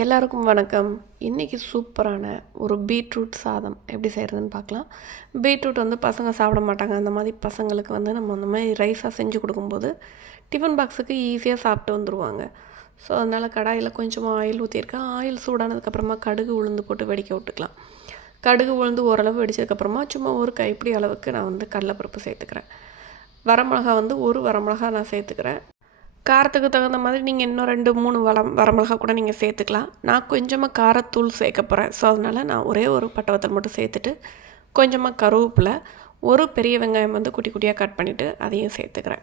எல்லாருக்கும் வணக்கம். இன்றைக்கி சூப்பரான ஒரு பீட்ரூட் சாதம் எப்படி செய்கிறதுன்னு பார்க்கலாம். பீட்ரூட் வந்து பசங்க சாப்பிட மாட்டாங்க. அந்த மாதிரி பசங்களுக்கு வந்து நம்ம அந்த மாதிரி ரைஸாக செஞ்சு கொடுக்கும்போது டிஃபன் பாக்ஸுக்கு ஈஸியாக சாப்பிட்டு வந்துடுவாங்க ஸோ அதனால் கடாயில் கொஞ்சமாக ஆயில் ஊற்றியிருக்கேன் ஆயில் சூடானதுக்கப்புறமா கடுகு உளுந்து போட்டு வெடிக்க விட்டுக்கலாம். கடுகு உளுந்து ஓரளவு வெடிச்சதுக்கப்புறமா சும்மா ஒரு கைப்பிடி அளவுக்கு நான் வந்து கடலைப்பருப்பு சேர்த்துக்கிறேன். வரமிளகா வந்து ஒரு வரமிளகா நான் சேர்த்துக்கிறேன். காரத்துக்கு தகுந்த மாதிரி நீங்கள் இன்னும் ரெண்டு மூணு வளம் வரமிளகா கூட நீங்கள் சேர்த்துக்கலாம். நான் கொஞ்சமாக காரத்தூள் சேர்க்க போகிறேன் ஸோ அதனால் நான் ஒரே ஒரு பட்டவத்தல் மட்டும் சேர்த்துட்டு கொஞ்சமாக கருவேப்பிலை ஒரு பெரிய வெங்காயம் வந்து குட்டி குட்டியாக கட் பண்ணிவிட்டு அதையும் சேர்த்துக்கிறேன்.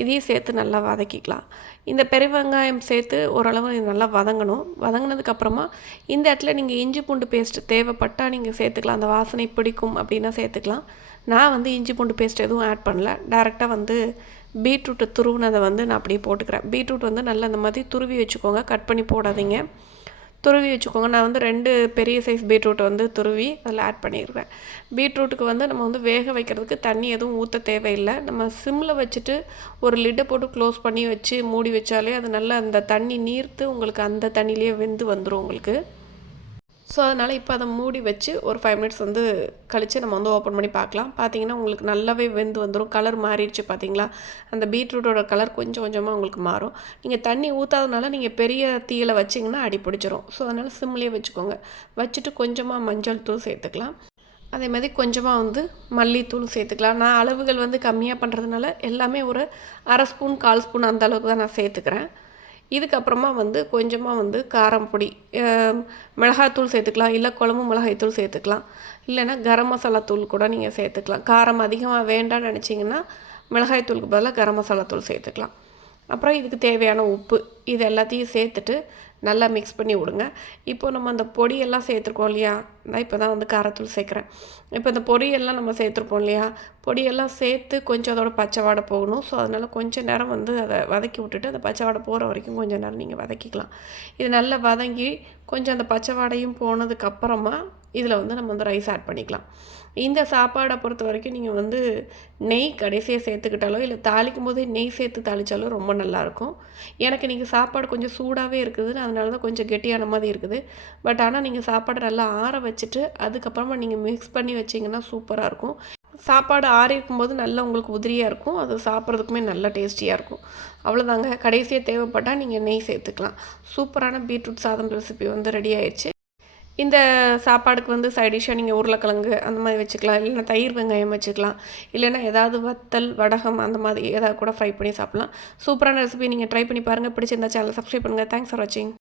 இதையும் சேர்த்து நல்லா வதக்கிக்கலாம். இந்த பெரிய வெங்காயம் சேர்த்து ஓரளவு நல்லா வதங்கணும். வதங்கினதுக்கப்புறமா இந்த இடத்துல நீங்கள் இஞ்சி பூண்டு பேஸ்ட் தேவைப்பட்டால் நீங்கள் சேர்த்துக்கலாம். அந்த வாசனை பிடிக்கும் அப்படின்னா சேர்த்துக்கலாம். நான் வந்து இஞ்சி பூண்டு பேஸ்ட் எதுவும் ஆட் பண்ணல. டேரெக்டாக வந்து பீட்ரூட்டு துருவினதை வந்து நான் அப்படியே போட்டுக்கிறேன். பீட்ரூட் வந்து நல்லா இந்த மாதிரி துருவி வச்சுக்கோங்க. கட் பண்ணி போடாதீங்க. துருவி வச்சுக்கோங்க. நான் வந்து ரெண்டு பெரிய சைஸ் பீட்ரூட்டை வந்து துருவி அதில் ஆட் பண்ணிடுவேன் பீட்ரூட்டுக்கு வந்து நம்ம வந்து வேக வைக்கிறதுக்கு தண்ணி எதுவும் ஊற்ற தேவையில்லை. நம்ம சிம்மில் வச்சுட்டு ஒரு லிட்டை போட்டு க்ளோஸ் பண்ணி வச்சு மூடி வச்சாலே அது நல்லா அந்த தண்ணி நீர்த்து உங்களுக்கு அந்த தண்ணியிலே வெந்து வந்துடும் உங்களுக்கு. ஸோ அதனால் இப்போ அதை மூடி வச்சு ஒரு ஃபைவ் மினிட்ஸ் வந்து கழித்து நம்ம வந்து ஓப்பன் பண்ணி பார்க்கலாம் பார்த்தீங்கன்னா உங்களுக்கு நல்லாவே வெந்து வந்துடும் கலர் மாறிடுச்சு பார்த்தீங்களா அந்த பீட்ரூட்டோட கலர் கொஞ்சம் கொஞ்சமாக உங்களுக்கு மாறும். நீங்கள் தண்ணி ஊற்றாதனால நீங்கள் பெரிய தீயில் வச்சிங்கன்னா அடி பிடிச்சிரும். ஸோ அதனால் சிம்லேயே வச்சுக்கோங்க. வச்சுட்டு கொஞ்சமாக மஞ்சள் தூள் சேர்த்துக்கலாம். அதே மாதிரி கொஞ்சமாக வந்து மல்லித்தூள் சேர்த்துக்கலாம். நான் அளவுகள் வந்து கம்மியாக பண்ணுறதுனால எல்லாமே ஒரு அரை ஸ்பூன் கால் ஸ்பூன் அந்த அளவுக்கு தான் நான் சேர்த்துக்கிறேன். இதுக்கப்புறமா வந்து கொஞ்சமாக வந்து காரம் பொடி மிளகாய்த்தூள் சேர்த்துக்கலாம் இல்லை குழம்பு மிளகாய்த்தூள் சேர்த்துக்கலாம். இல்லைன்னா கரம் மசாலா தூள் கூட நீங்கள் சேர்த்துக்கலாம். காரம் அதிகமாக வேண்டாம்னு நினச்சிங்கன்னா மிளகாய்த்தூளுக்கு பதிலாக கரம் மசாலா தூள் சேர்த்துக்கலாம். அப்புறம் இதுக்கு தேவையான உப்பு இது எல்லாத்தையும் சேர்த்துட்டு நல்லா மிக்ஸ் பண்ணி விடுங்க. இப்போது நம்ம அந்த பொடியெல்லாம் சேர்த்துருக்கோம் இல்லையா? நான் இப்போ தான் வந்து காரத்தூள் சேர்க்குறேன். இப்போ இந்த பொடியெல்லாம் நம்ம சேர்த்துருப்போம் இல்லையா? பொடியெல்லாம் சேர்த்து கொஞ்சம் அதோட பச்சை வாடை போகணும். ஸோ அதனால் கொஞ்சம் நேரம் வந்து அதை வதக்கி விட்டுட்டு அந்த பச்சை வாடை போகிற வரைக்கும் கொஞ்சம் நேரம் நீங்கள் வதக்கிக்கலாம். இது நல்லா வதங்கி கொஞ்சம் அந்த பச்சை வாடையும் போனதுக்கப்புறமா இதில் வந்து நம்ம வந்து ரைஸ் ஆட் பண்ணிக்கலாம். இந்த சாப்பாடை பொறுத்த வரைக்கும் நீங்கள் வந்து நெய் கடைசியாக சேர்த்துக்கிட்டாலோ இல்லை தாளிக்கும் போதே நெய் சேர்த்து தாளித்தாலும் ரொம்ப நல்லாயிருக்கும். எனக்கு நீங்கள் சாப்பாடு கொஞ்சம் சூடாகவே இருக்குதுன்னு அதனால தான் கொஞ்சம் கெட்டியான மாதிரி இருக்குது. பட் ஆனால் நீங்கள் சாப்பாடை நல்லா ஆற வச்சுட்டு அதுக்கப்புறமா நீங்கள் மிக்ஸ் பண்ணி வச்சிங்கன்னா சூப்பராக இருக்கும். சாப்பாடு ஆறி இருக்கும்போது நல்லா உங்களுக்கு உதிரியாக இருக்கும். அது சாப்பிட்றதுக்குமே நல்லா டேஸ்டியாக இருக்கும். அவ்வளோதாங்க கடைசியாக தேவைப்பட்டால் நீங்கள் நெய் சேர்த்துக்கலாம். சூப்பரான பீட்ரூட் சாதம் ரெசிபி வந்து ரெடி ஆயிடுச்சு இந்த சாப்பாடுக்கு வந்து சைடிஷாக நீங்கள் உருளைக்கிழங்கு அந்த மாதிரி வச்சுக்கலாம். இல்லைன்னா தயிர் வெங்காயம் வச்சுக்கலாம். இல்லைன்னா ஏதாவது வத்தல் வடகம் அந்த மாதிரி ஏதாவது கூட ஃப்ரை பண்ணி சாப்பிட்லாம். சூப்பரான ரெசிபி நீங்கள் ட்ரை பண்ணி பாருங்கள் பிடிச்சிருந்தா சேனல் சப்ஸ்கிரைப் பண்ணுங்கள் தேங்க்ஸ் ஃபார் வாட்சிங்